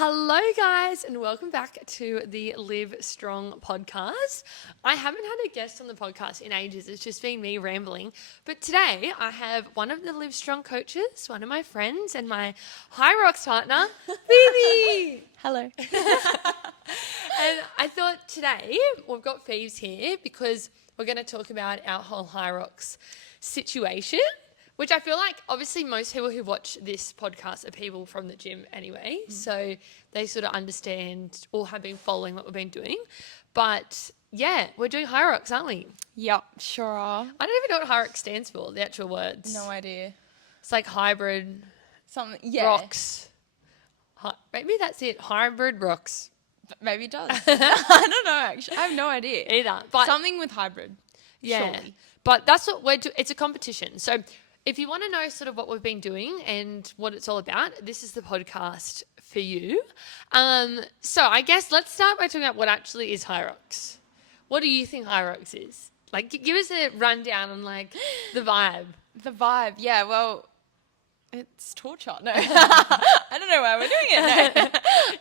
Hello, guys, and welcome back to the Live Strong podcast. I haven't had a guest on the podcast in ages. It's just been me rambling. But today I have one of the Live Strong coaches, one of my friends, and my HYROX partner, Phoebe. Hello. And I thought today we've got Phoebe's here because we're going to talk about our whole HYROX situation. Which I feel like, obviously, most people who watch this podcast are people from the gym anyway. So they sort of understand or have been following what we've been doing. But, yeah, we're doing HYROX, aren't we? Yep, sure are. I don't even know what HYROX stands for, the actual words. No idea. It's like hybrid Something, yeah. rocks. Maybe that's it. Hybrid rocks. Maybe it does. I don't know, actually. I have no idea. Either. But Something with hybrid. yeah. Surely. But that's what we're doing. It's a competition. So if you want to know sort of what we've been doing and what it's all about, this is the podcast for you. So I guess let's start by talking about what actually is HYROX. What do you think HYROX is? Like, give us a rundown on, like, the vibe. The vibe, yeah, well, it's torture. No. I don't know why we're doing it.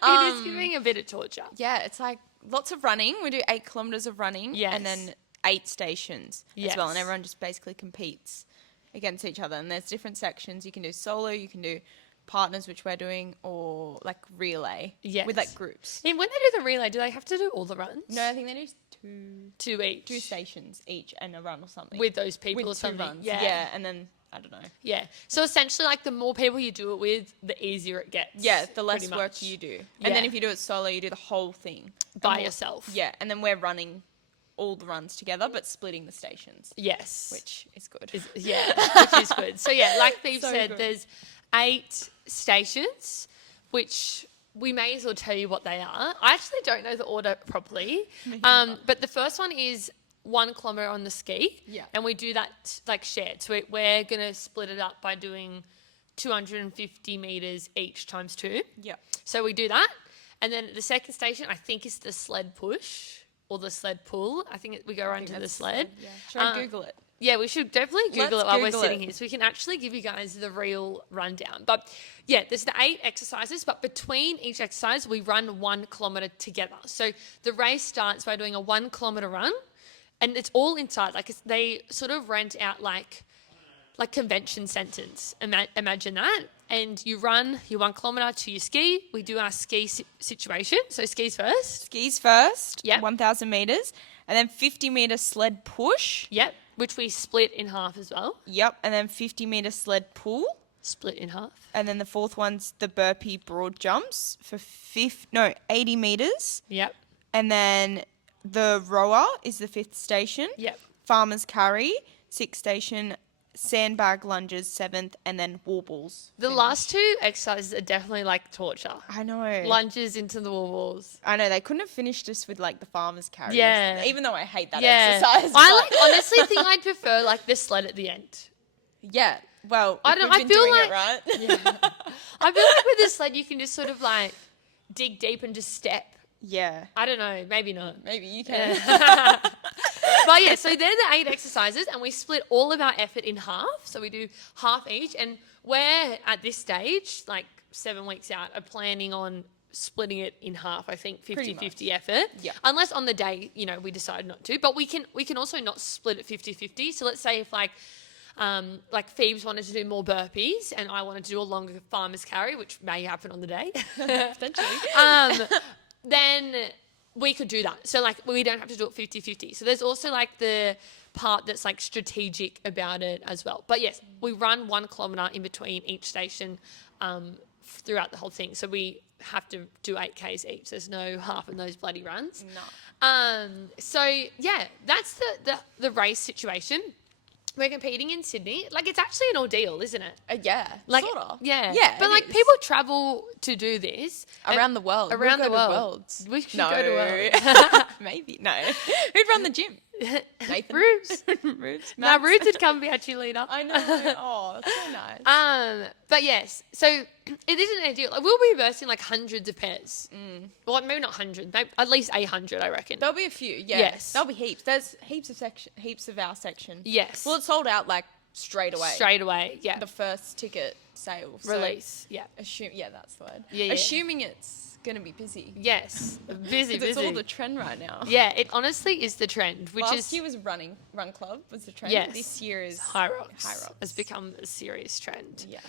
No. It is giving a bit of torture. Yeah, it's like lots of running. We do 8 kilometres of running. Yes. And then 8 stations as well. And everyone just basically competes against each other. And there's different sections. You can do solo, you can do partners, which we're doing, or like relay. Yes. With like groups. And when they do the relay, do they have to do all the runs? No, I think they do Two each. 2 stations each and a run or something. With those people with or 2 something. runs. Yeah. And then, I don't know. Yeah. So essentially, like, the more people you do it with, the easier it gets. Yeah, the less pretty work much. you do. Yeah. And then if you do it solo, you do the whole thing. By And yourself. Yeah, and then we're running all the runs together, but splitting the stations. Yes. Which is good. Which is good. So, yeah, like Phoebe So said, good. there's 8 stations, which we may as well tell you what they are. I actually don't know the order properly. But the first one is 1 kilometre on the ski. Yeah. And we do that, like, shared. So we're going to split it up by doing 250 metres each times 2. Yeah. So we do that. And then the second station, I think, is the sled push or the sled pull. I think we go around to the sled. Yeah. Should I Google it? Yeah, we should definitely Google Let's it while Google we're sitting it. here so we can actually give you guys the real rundown. But yeah, there's the 8 exercises, but between each exercise, we run 1 kilometre together. So the race starts by doing a 1 kilometre run, and it's all inside. Like, they sort of rent out like convention centres. Imagine that. And you run your 1 kilometre to your ski. We do our ski situation. So skis first. Skis first. Yep. 1,000 metres. And then 50-metre sled push. Yep. Which we split in half as well. Yep. And then 50-metre sled pull. Split in half. And then the fourth one's the burpee broad jumps for 80 metres. Yep. And then the rower is the 5th station. Yep. Farmer's carry, 6th station. Sandbag lunges, 7th, and then warbles. The last 2 exercises are definitely like torture. I know. Lunges into the warbles. I know, they couldn't have finished us with like the farmer's carry. Yeah. Even though I hate that Yeah. exercise. I but- honestly think I'd prefer like the sled at the end. Yeah. Well, I if don't- we've I been feel doing like- it right. Yeah. I feel like with the sled you can just sort of like dig deep and just step. Yeah. I don't know, maybe not. Maybe you can. But yeah, so they're the 8 exercises and we split all of our effort in half. So we do half each, and we're at this stage, like 7 weeks out, are planning on splitting it in half. I think 50-50 effort. Yeah. Unless on the day, we decide not to. But we can also not split it 50-50. So let's say if like Phoebes wanted to do more burpees and I wanted to do a longer farmer's carry, which may happen on the day. Potentially. Then we could do that. So like we don't have to do it 50-50. So there's also like the part that's like strategic about it as well. But yes, we run 1 kilometre in between each station throughout the whole thing. So we have to do 8Ks each. There's no half in those bloody runs. No. So yeah, that's the race situation. We're competing in Sydney. Like, it's actually an ordeal, isn't it? Yeah. Like, sort of. Yeah. Yeah. But it like is. people travel to do this around the world. Around We'll the go to world. Worlds. We should no. go to Worlds. Maybe. No. Who'd run the gym? Nathan. Rubes. Rubes. Now, Max. Ruth would come be our cheerleader. I know. Oh, that's so nice. But yes, so it isn't a deal. Like, we'll be versing like hundreds of pairs. Well, maybe not hundreds, maybe at least 800, I reckon. There'll be a few. Yeah. Yes. There'll be heaps. There's heaps of our section. Yes. Well, it sold out like straight away. Straight away, yeah. The first ticket sale. So Release, yeah. yeah, that's the word. Yeah, yeah. Assuming it's gonna be busy. Yes, busy. It's all the trend right now. Yeah, it honestly is the trend. Last year was run club was the trend. Yes. This year is HYROX has become a serious trend. Yes.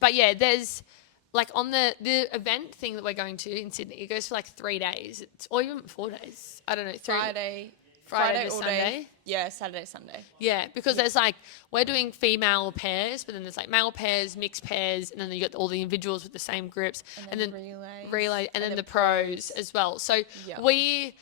But yeah, there's like on the event thing that we're going to in Sydney, it goes for like 3 days. Or even 4 days. I don't know. Friday to all Sunday. Day. Yeah, Saturday, Sunday. Yeah, because there's like, we're doing female pairs, but then there's like male pairs, mixed pairs, and then you got all the individuals with the same groups. And then relay, and then the pros as well. So we,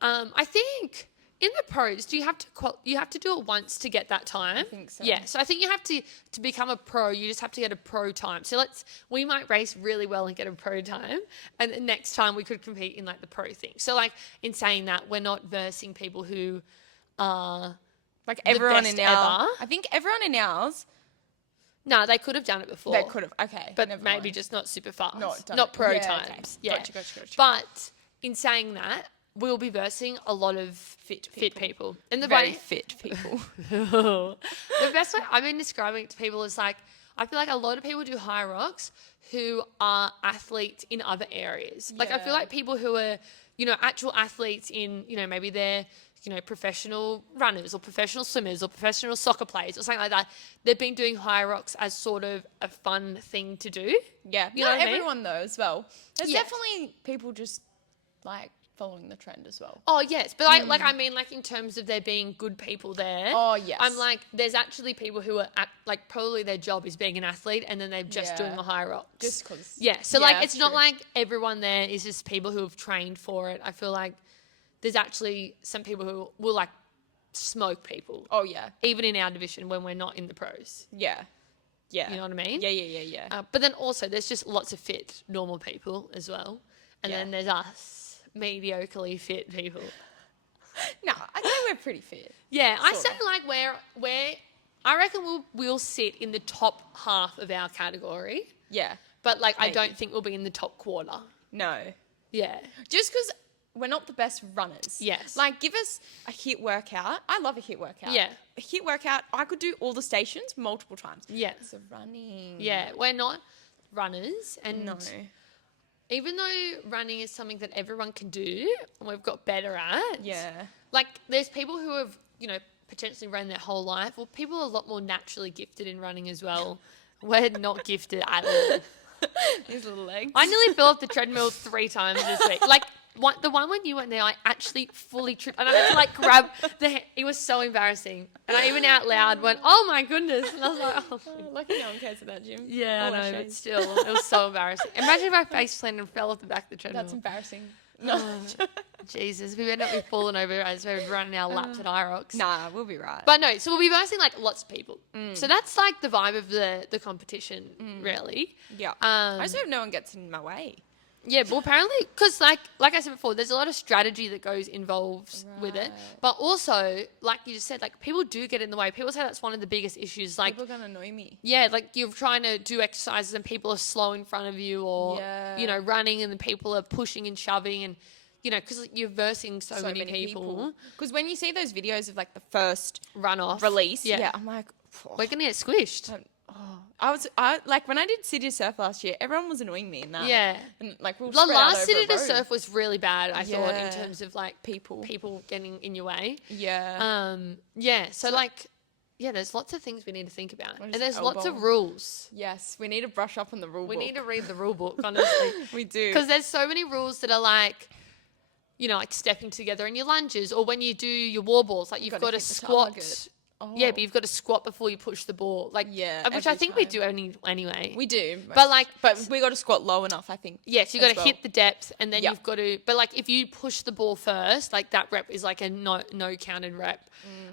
I think in the pros, do you have to you have to do it once to get that time? I think so. Yeah, so I think you have to become a pro, you just have to get a pro time. So we might race really well and get a pro time, and then next time we could compete in like the pro thing. So like in saying that, we're not versing people who are like the everyone best in our. ever. I think everyone in ours. No, they could have done it before. They could have. Okay, but maybe just not super fast. Not pro yeah, times. Okay. Yeah, Gotcha. But in saying that, we'll be versing a lot of fit people. And the very fit people. The best way I've been describing it to people is like, I feel like a lot of people do HYROX who are athletes in other areas. Like I feel like people who are, actual athletes in, maybe they're, professional runners or professional swimmers or professional soccer players or something like that. They've been doing HYROX as sort of a fun thing to do. Yeah, you know not what I mean? everyone though as well. There's definitely people just like following the trend as well. Oh yes, but I mean in terms of there being good people there. Oh yes. I'm like, there's actually people who are probably their job is being an athlete and then they're just doing a HYROX. Just because. Yeah, so it's not like everyone there is just people who have trained for it. I feel like there's actually some people who will like smoke people. Oh yeah. Even in our division when we're not in the pros. Yeah. Yeah. You know what I mean? Yeah. But then also there's just lots of fit normal people as well, and then there's us. Mediocrely fit people. No, I think we're pretty fit. Yeah, I say like we're I reckon we'll sit in the top half of our category. Yeah. But like I don't think we'll be in the top quarter. No. Yeah. Just because we're not the best runners. Yes. Like give us a HIIT workout. I love a HIIT workout. Yeah. A HIIT workout, I could do all the stations multiple times. Yeah. So running. Yeah, we're not runners, and no. Even though running is something that everyone can do and we've got better at. Yeah. Like there's people who have, potentially run their whole life. Well, people are a lot more naturally gifted in running as well. We're not gifted at all. These little legs. I nearly fell off the treadmill 3 times this week. Like the one when you went there, I actually fully tripped. And I had to like grab it was so embarrassing. And I even out loud went, oh my goodness. And I was like, oh. Lucky no one cares about gym. Yeah, I know, but still, it was so embarrassing. Imagine if I face planted and fell off the back of the treadmill. That's embarrassing. No. Jesus, we better not be falling over as we're running our laps at HYROX. Nah, we'll be right. But no, so we'll be versing like lots of people. So that's like the vibe of the competition, really. Yeah. I just hope no one gets in my way. Yeah, well, apparently, because like I said before, there's a lot of strategy that goes involved with it. But also, like you just said, like people do get in the way. People say that's one of the biggest issues. Like people are gonna annoy me. Yeah, like you're trying to do exercises and people are slow in front of you, or running and the people are pushing and shoving, and because you're versing so many people. Because when you see those videos of like the first runoff release, I'm like, we're gonna get squished. I like when I did City Surf last year, everyone was annoying me in that. Yeah. And like the last City to Surf was really bad, I thought, in terms of like people getting in your way. Yeah. So like, there's lots of things we need to think about. And there's lots of rules. Yes, we need to brush up on the rule book. We need to read the rule book, honestly. We do. Because there's so many rules that are like, like stepping together in your lunges, or when you do your wall balls, like you've got to squat. Oh. Yeah, but you've got to squat before you push the ball. Like, which I think we do anyway. We do. But we got to squat low enough, I think. Yes, you got to hit the depth, and then you've got to. But like, if you push the ball first, like that rep is like a no counted rep.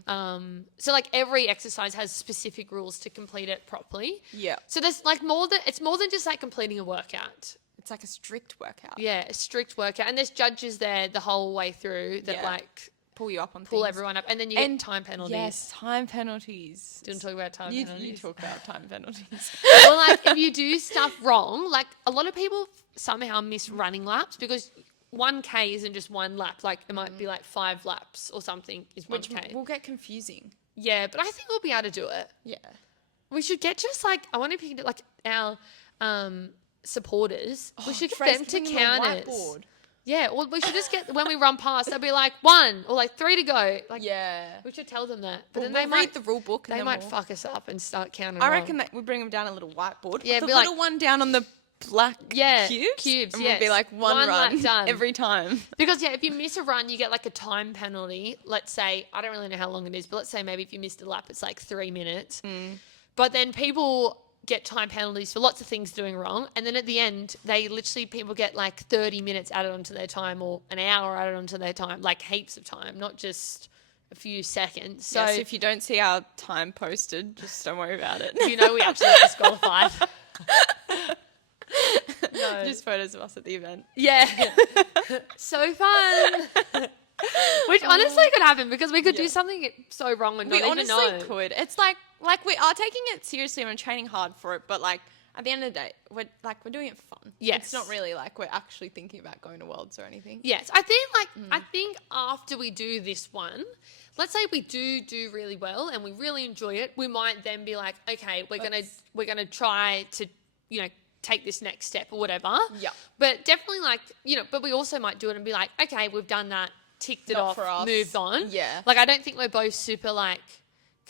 So like every exercise has specific rules to complete it properly. Yeah. So there's like it's more than just like completing a workout. It's like a strict workout. Yeah, a strict workout, and there's judges there the whole way through that like. Pull you up on pull things. Everyone up, and then you get time penalties. Yes, time penalties. Do you want to talk about time penalties? You talk about time penalties. Well, like if you do stuff wrong, like a lot of people somehow miss running laps because 1K isn't just one lap. Like it might be like 5 laps or something is 1K. Which will get confusing. Yeah, but I think we'll be able to do it. Yeah. We should get just like, I wonder if you can do like our supporters, we should get Trace, them to giving them a count us. whiteboard. Yeah, or we should just get, when we run past, they'll be like 1 or like 3 to go. Like, Yeah. we should tell them that. But Well, then they we'll might read the rule book and they then might we'll... fuck us up and start counting I wrong. reckon that we bring them down a little whiteboard. Yeah, Put the be like- little one down on the black cubes. And we'll be yes. like one One lap run done. every time. Because, yeah, if you miss a run, you get like a time penalty. Let's say, I don't really know how long it is, but let's say maybe if you missed a lap, it's like 3 minutes. But then people get time penalties for lots of things doing wrong. And then at the end, people get like 30 minutes added onto their time or an hour added onto their time, like heaps of time, not just a few seconds. So, So if you don't see our time posted, just don't worry about it. you know we actually got disqualified. No. Just photos of us at the event. Yeah. So fun. Which honestly could happen because we could do something so wrong and We not even honestly know. could. It's like we are taking it seriously and we're training hard for it, but like at the end of the day, we're doing it for fun. Yes. It's not really like we're actually thinking about going to Worlds or anything. Yes, I think after we do this one, let's say we do really well and we really enjoy it, we might then be like, okay, we're gonna try to, take this next step or whatever. Yeah. But definitely but we also might do it and be like, okay, we've done that, ticked it Not off, for us. moved on. Yeah. Like I don't think we're both super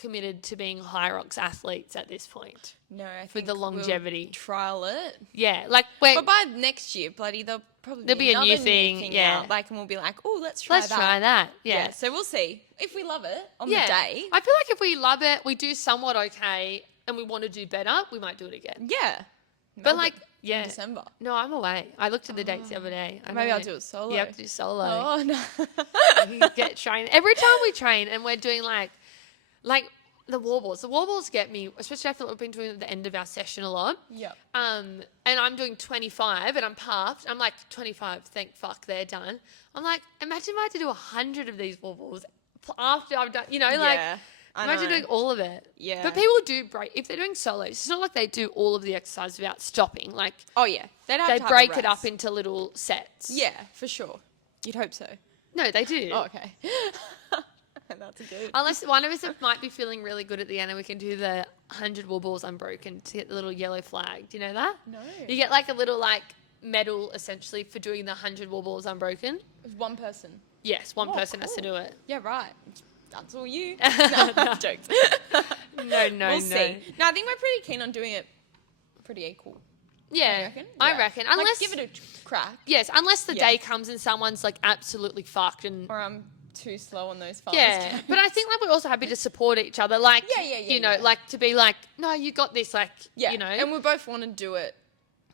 committed to being HYROX athletes at this point. No, I think For the longevity. we'll trial it. Yeah, But by next year, there'll probably There'll be a new another thing, yeah. out, and we'll be like, oh, let's try let's try that. Yeah. So we'll see if we love it on the day. I feel like if we love it, we do somewhat okay, and we want to do better, we might do it again. Yeah. But Melbourne yeah. in December. No, I'm away. I looked at the dates the other day. Maybe I'll do it solo. You have to do solo. Oh no. You get trained. Every time we train and we're doing like the wall balls. The wall balls get me, especially I feel like we've been doing at the end of our session a lot. Yeah. And I'm doing 25 and I'm puffed. I'm like, 25, thank fuck, they're done. I'm like, imagine if I had to do 100 of these wall balls after I've done, Yeah, I imagine know. doing all of it. Yeah. But people do break, if they're doing solos, it's not like they do all of the exercise without stopping. Like, Oh yeah. They'd have they to have a break it up rest. into little sets. Yeah, for sure. You'd hope so. No, they do. Oh, okay. That's good. Unless one of us might be feeling really good at the end and we can do the 100 wall balls unbroken to get the little yellow flag. Do you know that? No. You get like a little medal essentially for doing the 100 wall balls unbroken. One person. Yes, one Oh, person has to cool. do it. Yeah, right. That's all you. No, jokes. No, We'll see. No, I think we're pretty keen on doing it pretty equal. Yeah, reckon? I Yeah. reckon. Like, Unless give it a crack. yes, unless the Yeah. day comes and someone's like absolutely fucked and Or I'm too slow on those fast yeah. times. But I think we're also happy to support each other. Like Yeah. to be like, no, you got this. Like Yeah. you know, And we both want to do it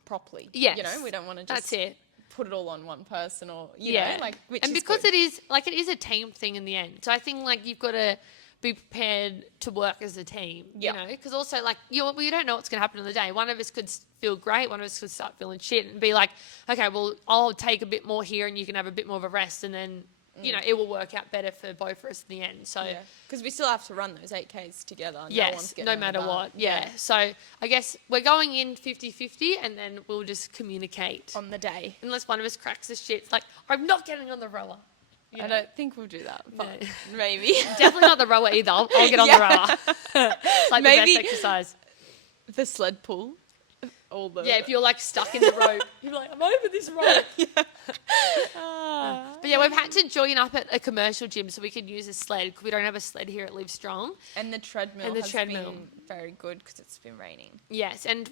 properly. yes, We don't want to that's just it. put it all on one person or, Yeah, which and is because good. it is a team thing in the end. So I think you've got to be prepared to work as a team. Yeah. Because also you don't know what's going to happen on the day. One of us could feel great. One of us could start feeling shit and be like, okay, well I'll take a bit more here and you can have a bit more of a rest, and then it will work out better for both of us in the end. So because we still have to run those 8Ks together. No one's yes, getting no out of matter that. what. Yeah. So I guess we're going in 50-50 and then we'll just communicate. On the day. Unless one of us cracks the shit. It's like, I'm not getting on the rower. I don't think we'll do that, but No. maybe. Definitely not the rower either. I'll get on the rower. It's like Maybe- the best exercise. The sled pull. All the... Yeah, if you're stuck in the rope, you're like, I'm over this rope. But yeah, we've had to join up at a commercial gym so we can use a sled because we don't have a sled here at Live Strong. And the treadmill And the has treadmill. been very good because it's been raining. Yes, and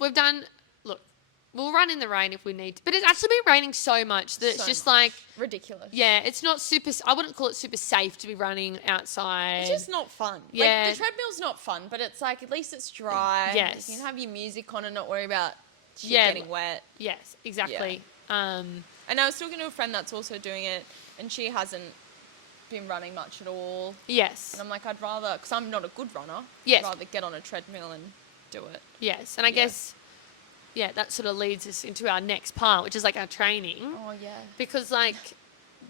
we'll run in the rain if we need to. But it's actually been raining so much that it's So just much. Ridiculous. yeah, it's not super, I wouldn't call it super safe to be running outside. It's just not fun. Yeah. Like, the treadmill's not fun, but it's at least it's dry. Yes. You can have your music on and not worry about shit Yeah. getting wet. Yes, exactly. And I was talking to a friend that's also doing it, and she hasn't been running much at all. Yes. And I'm like, I'd rather, because I'm not a good runner, Yes. I'd rather get on a treadmill and do it. Yes, and I guess, that sort of leads us into our next part, which is our training. Oh, yeah. Because,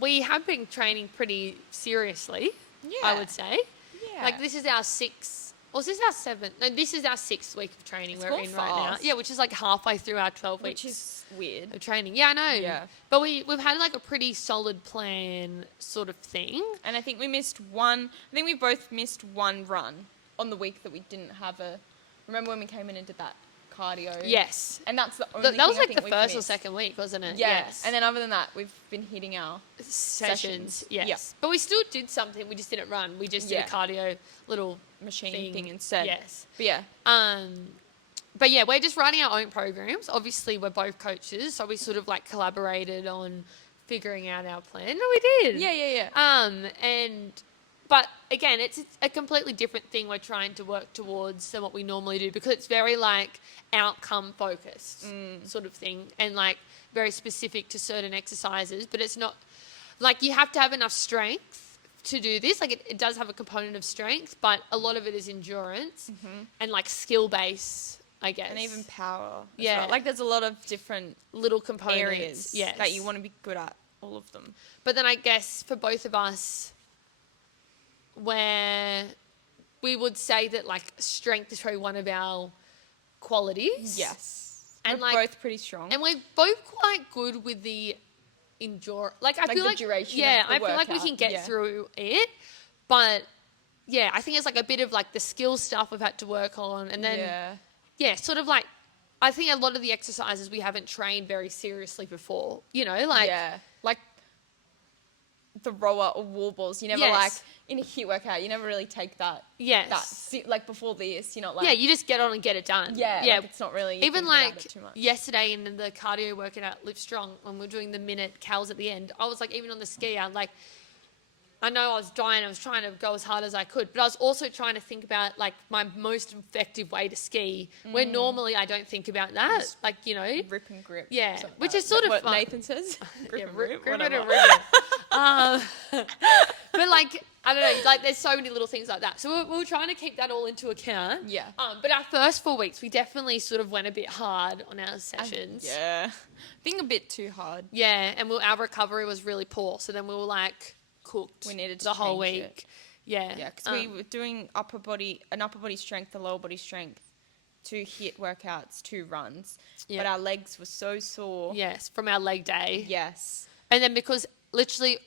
we have been training pretty seriously, Yeah. I would say. Yeah. This is our sixth, or is this our seventh? No, this is our 6th week of training It's we're gone in right now. fast. Yeah, which is halfway through our 12 weeks Which is weird. of training. Yeah, I know. Yeah. But we've had, a pretty solid plan sort of thing. And I think we both missed one run on the week that we didn't have remember when we came in and did that cardio. Yes. And that's the only That was thing I like think the we've first or missed. second week, wasn't it? Yeah. Yes. And then other than that, we've been hitting our sessions. Yes. Yeah. But we still did something. We just didn't run. We just did a cardio little machine thing instead. Yes. But yeah. But yeah, we're just running our own programs. Obviously, we're both coaches, so we sort of like collaborated on figuring out our plan. And we did. Yeah. But again, it's a completely different thing we're trying to work towards than what we normally do, because it's very like outcome focused sort of thing, and like very specific to certain exercises. But it's not like you have to have enough strength to do this. Like it does have a component of strength, but a lot of it is endurance and like skill base, I guess. And even power. Yeah. Well. Like there's a lot of different little components areas that you want to be good at, all of them. But then I guess for both of us, where we would say that like strength is probably one of our qualities. Yes. And we're like both pretty strong. And we're both quite good with the endure. Like I feel the like duration. Yeah, of the I feel like we workout. can get through it. But yeah, I think it's like a bit of like the skill stuff we've had to work on, and then sort of like I think a lot of the exercises we haven't trained very seriously before. You know, like like the rower or wall balls. You never like in a HIIT workout. You never really take that. Like before this, you're not like you just get on and get it done. Like it's not really even like too much. Yesterday in the cardio workout at Live Strong when we were doing the minute cows at the end. I was like even on the ski. I know I was dying. I was trying to go as hard as I could, but I was also trying to think about like my most effective way to ski, where normally I don't think about that. Just like, you know, rip and grip. Yeah, which is sort of what fun. Nathan says. Grip and rip. But like I don't know, like there's so many little things like that. So we were trying to keep that all into account. Yeah. But our first 4 weeks, we definitely sort of went a bit hard on our sessions. I think a bit too hard. Yeah, and our recovery was really poor. So then we were like cooked. We needed to the whole change week. it. Yeah. Yeah, because we were doing upper body strength, a lower body strength, 2 HIIT workouts, 2 runs. But our legs were so sore. Yes, from our leg day. Yes. And then because literally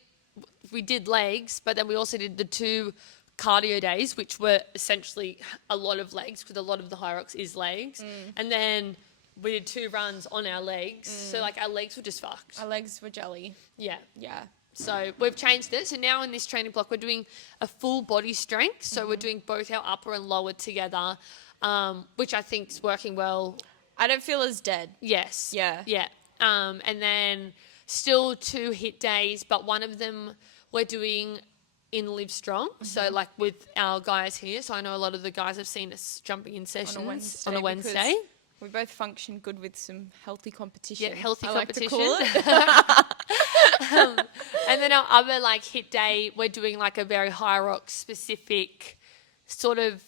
we did legs, but then we also did the 2 cardio days, which were essentially a lot of legs, because a lot of the HYROX is legs. And then we did 2 runs on our legs. So like our legs were just fucked. Our legs were jelly. Yeah. Yeah. So we've changed it. So now in this training block, we're doing a full body strength. So we're doing both our upper and lower together, which I think is working well. I don't feel as dead. Yes. Yeah. Yeah. And then still 2 HIIT days, but one of them we're doing in Live Strong. So like with our guys here. So I know a lot of the guys have seen us jumping in sessions on a Wednesday. We both function good with some healthy competition. Yeah, healthy I competition. like to call it. And then our other like HIIT day, we're doing like a very HYROX specific sort of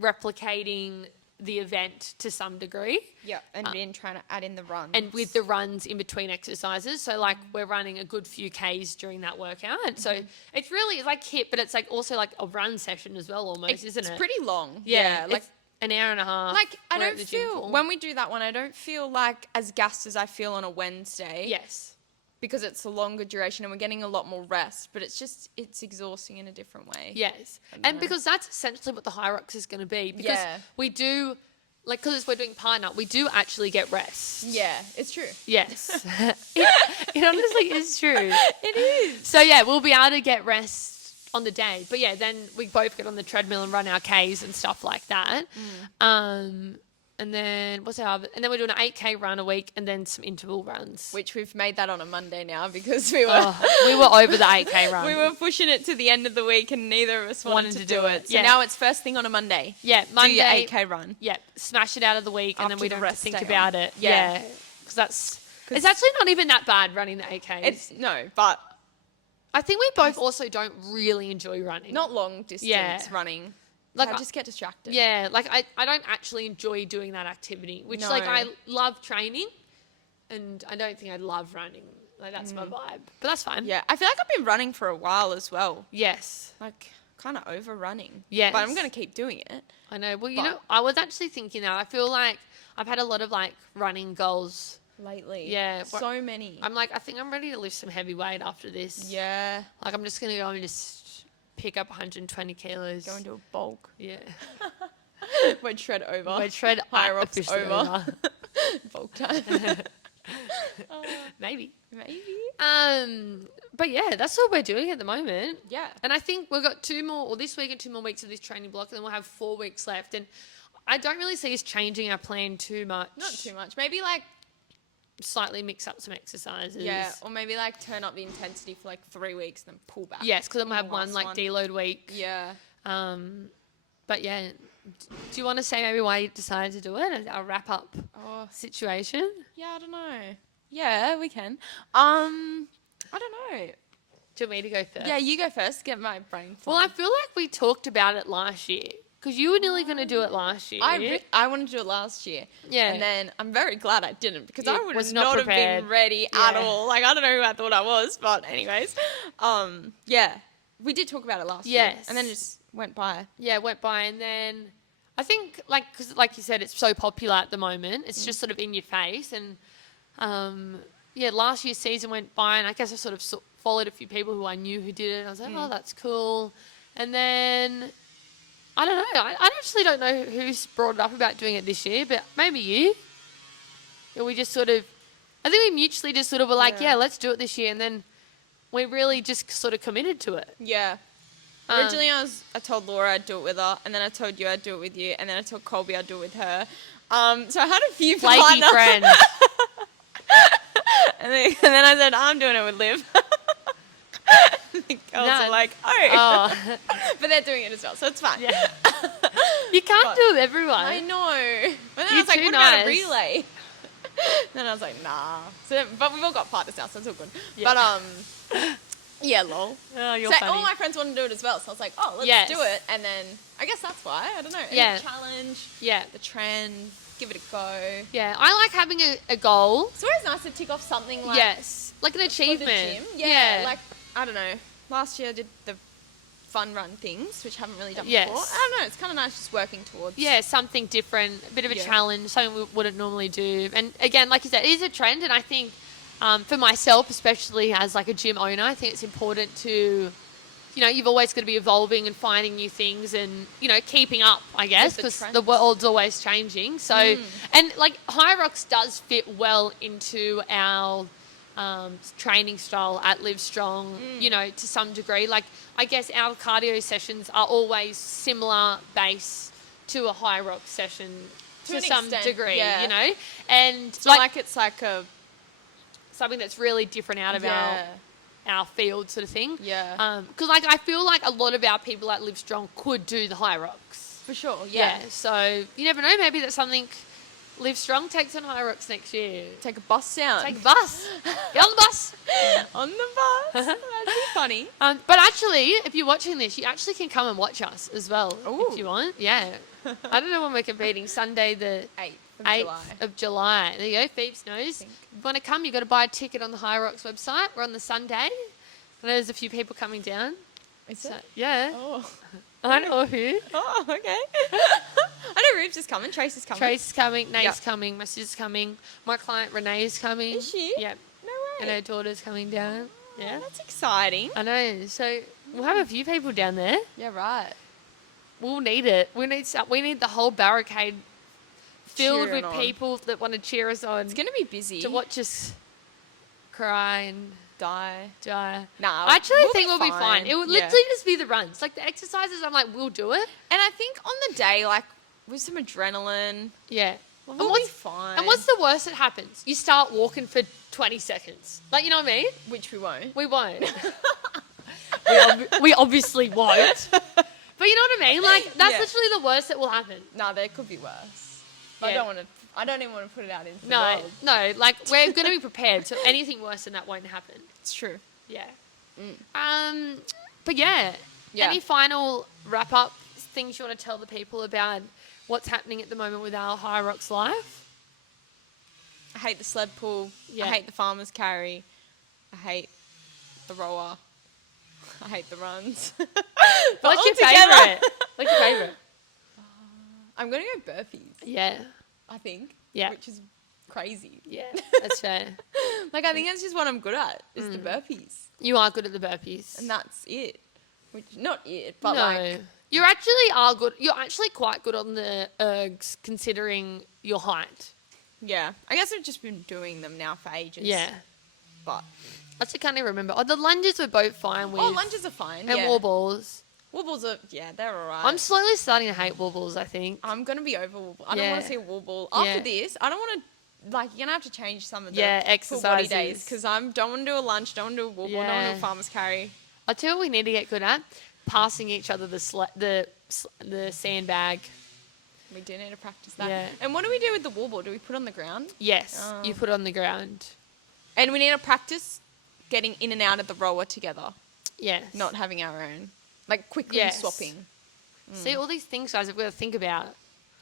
replicating the event to some degree. Yeah, and then trying to add in the runs. And with the runs in between exercises. So like we're running a good few Ks during that workout. So it's really like HIIT, but it's like also like a run session as well almost, isn't it? It's pretty long. Yeah, like it's an hour and a half. Like I we're at don't the gym feel, for. when we do that one, I don't feel like as gassed as I feel on a Wednesday. Yes. Because it's a longer duration and we're getting a lot more rest, but it's exhausting in a different way. Yes. And because that's essentially what the HYROX is going to be. Because we do, like, because we're doing partner, we do actually get rest. Yeah, it's true. Yes. it honestly is true. It is. So, yeah, we'll be able to get rest on the day. But, yeah, then we both get on the treadmill and run our Ks and stuff like that. And then what's our other? And then we're doing an 8K run a week and then some interval runs. Which we've made that on a Monday now because we were over the 8K run. We were pushing it to the end of the week and neither of us wanted to do it. So now it's first thing on a Monday. Yeah, Monday. Do your 8K run. Yeah, smash it out of the week and After then we the don't have to rest think day about on. it. Yeah. Because it's actually not even that bad running the 8Ks. But I think we both also don't really enjoy running. not long distance running. Like I just get distracted. Yeah, like I don't actually enjoy doing that activity, which like I love training and I don't think I love running. Like that's my vibe. But that's fine. Yeah, I feel like I've been running for a while as well. Yes. Like kind of over running. Yes. But I'm going to keep doing it. I know. Well, you know, I was actually thinking that. I feel like I've had a lot of like running goals lately. Yeah. So many. I'm like, I think I'm ready to lift some heavy weight after this. Yeah. Like I'm just going to go and just pick up 120 kilos. Go into a bulk. Yeah. Wedge shred over. Wedge shred HYROX officially over. Bulk time. Maybe. Maybe. But yeah, that's what we're doing at the moment. Yeah. And I think we've got 2 more, or this week and 2 more weeks of this training block, and then we'll have 4 weeks left. And I don't really see us changing our plan too much. Not too much. Maybe like, Slightly mix up some exercises. yeah, or maybe like turn up the intensity for like 3 weeks and then pull back. Yes, because then we'll on have the one last like deload week. Yeah. But yeah, do you want to say maybe why you decided to do it? Our wrap up situation. Yeah, I don't know. Yeah, we can. I don't know. Do you want me to go first? Yeah, you go first. Get my brain. Well, I feel like we talked about it last year because you were nearly going to do it last year. I wanted to do it last year. Yeah. And then I'm very glad I didn't because I would was not not have prepared. been ready at all. Like, I don't know who I thought I was, but anyways. Yeah. We did talk about it last year. Yes. And then it just went by. Yeah, it went by, and then I think because like you said, it's so popular at the moment. It's just sort of in your face, and yeah, last year's season went by, and I guess I sort of followed a few people who I knew who did it. And I was like, oh, that's cool. And then I don't know. I actually don't know who's brought it up about doing it this year, but maybe you. Yeah, we just sort of, I think we mutually just sort of were like, yeah, let's do it this year, and then we really just sort of committed to it. Yeah. Originally, I told Laura I'd do it with her, and then I told you I'd do it with you, and then I told Colby I'd do it with her. So I had a few Flaky friends. and then I said, I'm doing it with Liv. The girls are like, oh. But they're doing it as well, so it's fine. Yeah. You can't do it with everyone. I know. But then I You're was like, too what about nice. a relay? Then I was like, nah. So, but we've all got partners now, so it's all good. Yeah. But, yeah, lol. Oh, you're So funny. all my friends want to do it as well, so I was like, oh, let's Yes. do it. And then I guess that's why. I don't know. Yeah. The challenge, Yeah. the trend, give it a go. Yeah, I like having a goal. It's always nice to tick off something like Yes. Like an for the achievement. gym. Yeah, like, I don't know. Last year I did the fun run things, which I haven't really done Yes. before. I don't know. It's kind of nice just working towards. Yeah, something different, a bit of a challenge, something we wouldn't normally do. And again, like you said, it is a trend, and I think for myself, especially as like a gym owner, I think it's important to, you know, you've always got to be evolving and finding new things and, you know, keeping up, I guess, the because trends. the world's always changing. So, and like HYROX does fit well into our training style at Live Strong, you know, to some degree. Like, I guess our cardio sessions are always similar base to a HYROX session to an some extent, degree, yeah. you know? And It's not like it's like a something that's really different out of our field sort of thing. Yeah. Because like I feel like a lot of our people at Live Strong could do the HYROX. For sure, Yeah. So you never know. Maybe that's something Live Strong takes on HYROX next year. Take a bus down. Take a bus. Get on the bus. On the bus. That'd be funny. But actually, if you're watching this, you actually can come and watch us as well if you want. Yeah. I don't know when we're competing. Sunday the 8th of July. There you go. Phoebes knows. If you want to come, you've got to buy a ticket on the HYROX website. We're on the Sunday. I know there's a few people coming down. Is it? Yeah. Oh. I know who. Oh, okay. I know Rube's is coming. Trace is coming. Trace is coming. Nate's coming. My sister's coming. My client Renee is coming. Is she? Yep. No way. And her daughter's coming down. Yeah. That's exciting. I know. So we'll have a few people down there. Yeah, right. We'll need it. We need the whole barricade filled Cheering with on. people that want to cheer us on. It's going to be busy. To watch us cry and die. Nah, I actually think we'll be fine. It would literally just be the runs. Like the exercises, I'm like, we'll do it. And I think on the day, like, with some adrenaline, Yeah. we'll be fine. And what's the worst that happens? You start walking for 20 seconds. Like, you know what I mean? Which we won't. We won't. we obviously won't. But you know what I mean? Like, that's literally the worst that will happen. Nah, there could be worse. But Yeah. I don't even want to put it out into the world. No, like, we're going to be prepared. So anything worse than that won't happen. It's true. Yeah. But yeah. Any final wrap-up things you want to tell the people about what's happening at the moment with our HYROX life? I hate the sled pull. Yeah. I hate the farmer's carry. I hate the rower. I hate the runs. What's your favourite? What's your favourite? I'm going to go burpees, Yeah. I think. Yeah. Which is crazy. Yeah, that's fair. Like, I think that's just what I'm good at, is the burpees. You are good at the burpees. And that's it. Which, not it, but no. like... You actually are good. You're actually quite good on the ergs considering your height. Yeah. I guess I've just been doing them now for ages. Yeah. But. I actually can't even remember. Oh, the lunges were both fine with. Oh, lunges are fine. And wall balls. Wall balls are, they're all right. I'm slowly starting to hate wall balls, I think. I'm going to be over wall ball. I don't want to see a wall ball. Yeah. After this, I don't want to, like, you're going to have to change some of the exercises. full body days. Because I don't want to do a lunge, don't want to do a wall ball, don't want to do a farmer's carry. I'll tell you what we need to get good at. Passing each other the sandbag. We do need to practice that. Yeah. And what do we do with the wall ball? Do we put it on the ground? Yes, you put it on the ground. And we need to practice getting in and out of the rower together. Yes. Not having our own. Like quickly swapping. See, all these things, guys, I've got to think about.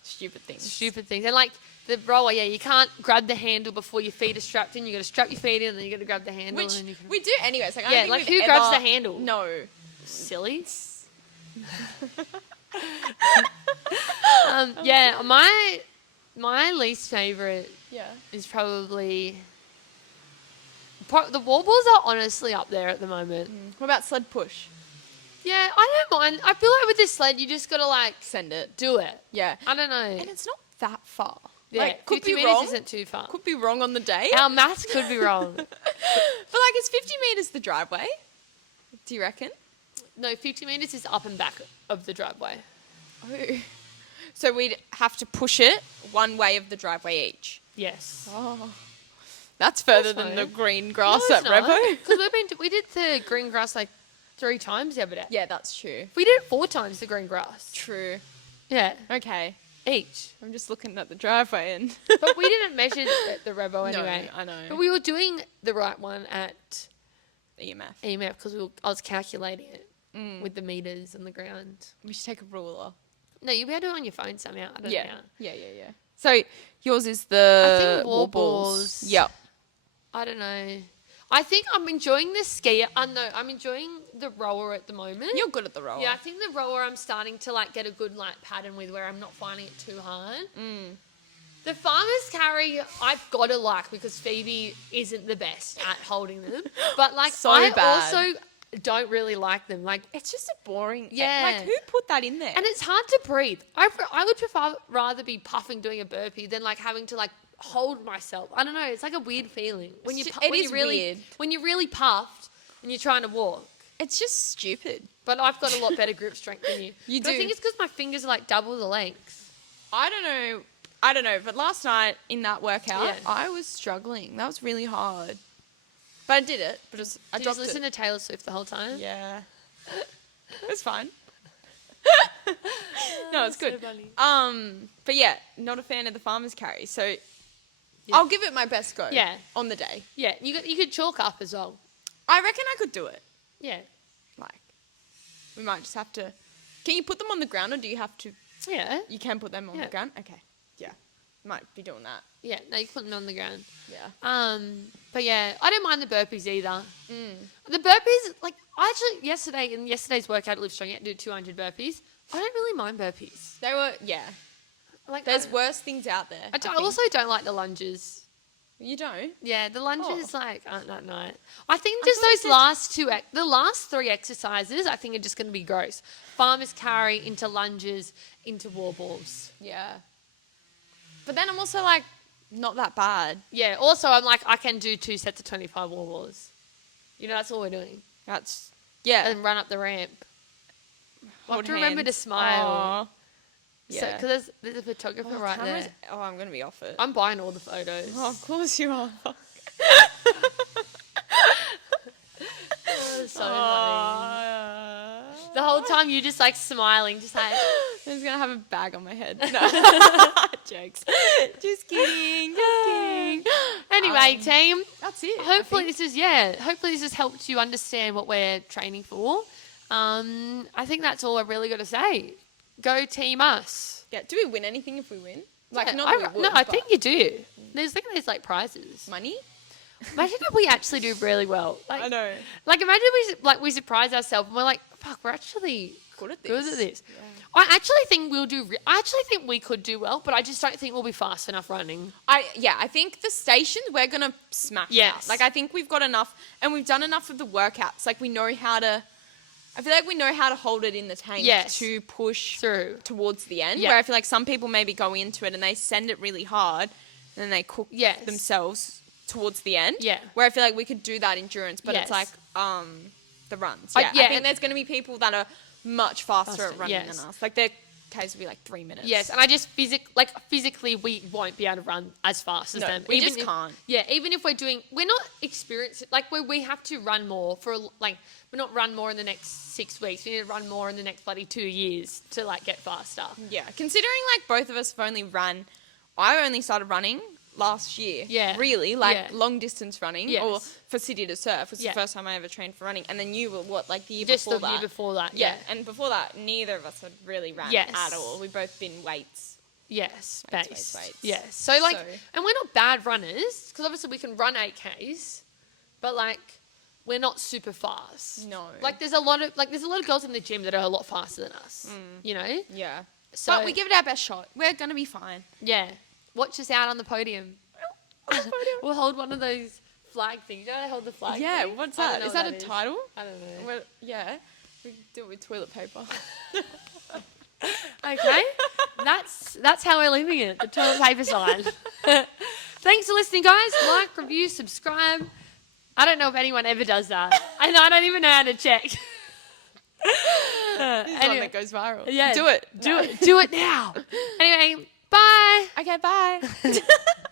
Stupid things. And like the rower, you can't grab the handle before your feet are strapped in. You got to strap your feet in, and then you got to grab the handle. Which and then you can... we do anyways. Like, I don't think who grabs the handle? No. Silly. My least favorite is probably the wall balls are honestly up there at the moment. What about sled push? Yeah, I don't mind. I feel like with this sled, you just got to like send it, do it. Yeah, I don't know. And it's not that far. Yeah, like, could 50 be meters wrong. isn't too far. Could be wrong on the day. Our maths could be wrong. But like, is 50 meters the driveway? Do you reckon? No, 50 meters is up and back of the driveway. Oh. So we'd have to push it one way of the driveway each. Yes. Oh. That's further than the green grass no, at Revo. Because we did the green grass like 3 times the other day. Yeah, that's true. We did it 4 times, the green grass. True. Yeah. Okay. Each. I'm just looking at the driveway and... But we didn't measure the Revo anyway. No, I know. But we were doing the right one at... EMF. Because I was calculating it with the meters on the ground. We should take a ruler. No, you'll be able to do it on your phone somehow. I don't know how. Yeah. So yours is the I think wall balls. Yep. I don't know. I think I'm enjoying the skier. No, I'm enjoying the rower at the moment. You're good at the rower. Yeah, I think the rower I'm starting to like get a good like pattern with where I'm not finding it too hard. The farmer's carry I've got to like because Phoebe isn't the best at holding them. But like I also don't really like them. Like it's just a boring. Yeah. Like who put that in there? And it's hard to breathe. I would rather be puffing doing a burpee than like having to like hold myself. I don't know. It's like a weird feeling when you're really puffed and you're trying to walk. It's just stupid. But I've got a lot better grip strength than you. You do. I think it's because my fingers are like double the length. I don't know. But last night in that workout, I was struggling. That was really hard. But I did it. But I just listen to Taylor Swift the whole time. Yeah, it was fine. No, it's good. So funny. But yeah, not a fan of the farmer's carry. So I'll give it my best go. Yeah. On the day. Yeah, you could chalk up as well. I reckon I could do it. Yeah. Like, we might just have to. Can you put them on the ground, or do you have to? Yeah. You can put them on the ground. Okay. Yeah. Might be doing that. Yeah. No, you can put them on the ground. Yeah. But yeah, I don't mind the burpees either. The burpees, like in yesterday's workout at Livestrong, you had to do 200 burpees. I don't really mind burpees. They were Like there's worse things out there. I also don't like the lunges. You don't? Yeah, the lunges I don't know. I think just the last 3 exercises I think are just going to be gross. Farmer's carry into lunges into wall balls. Yeah. But then I'm also like not that bad. Yeah. Also, I'm like I can do 2 sets of 25 wall balls. You know, that's all we're doing. That's and run up the ramp. I have to remember to smile. Yeah. Because there's a photographer right there. Oh, I'm going to be off it. I'm buying all the photos. Oh, of course you are. So funny. The whole time you just like smiling, just like... I'm just going to have a bag on my head. No. Jokes. Just kidding. Anyway, team. That's it. Hopefully this has helped you understand what we're training for. I think that's all I've really got to say. Go team us. Yeah. Do we win anything if we win? Like, yeah, not that we would, I think you do. There's like prizes. Money? Imagine if we actually do really well. Like, I know. Like imagine we surprise ourselves and we're like, fuck, we're actually good at this. Yeah. I actually think we could do well, but I just don't think we'll be fast enough running. I think the stations we're gonna smash out. Like I think we've got enough, and we've done enough of the workouts. Like we know how to I feel like we know how to hold it in the tank Yes. to push Through. towards the end. Yeah. Where I feel like some people maybe go into it and they send it really hard, and then they cook Yes. themselves towards the end. Yeah. Where I feel like we could do that endurance, but it's Yes. like the runs. Yeah, I think and- there's going to be people that are much faster Faster, at running yes. than us. Like their case will be like 3 minutes. Yes, and I just physically we won't be able to run as fast as No, them. we just if- can't. Yeah, even if we're not experienced. Like we have to run more we're not run more in the next 6 weeks. We need to run more in the next bloody 2 years to like get faster. Yeah. Considering like both of us have only run, I only started running last year. Yeah. Really, like Yeah. long distance running Yes. or for City to Surf was Yeah. the first time I ever trained for running. And then you were what, like the year Just before the that? year before that. Yeah. Yeah. And before that, neither of us had really ran Yes. at all. We've both been weights. Yes, Weights. base. Yes. So and we're not bad runners because obviously we can run 8Ks, but like we're not super fast. No. Like there's a lot of girls in the gym that are a lot faster than us. You know. Yeah. So But we give it our best shot. We're going to be fine. Yeah. Watch us out on the podium. We'll hold one of those flag things. You know how they hold the flag Yeah, thing? what's I don't that? know Is what that a title? I don't know. Well, yeah. We do it with toilet paper. Okay. That's how we're leaving it. The toilet paper sign. Thanks for listening, guys. Like, review, subscribe. I don't know if anyone ever does that. I don't even know how to check. This is one that goes viral. Yeah. Do it. Do it now. Anyway, bye. Okay, bye.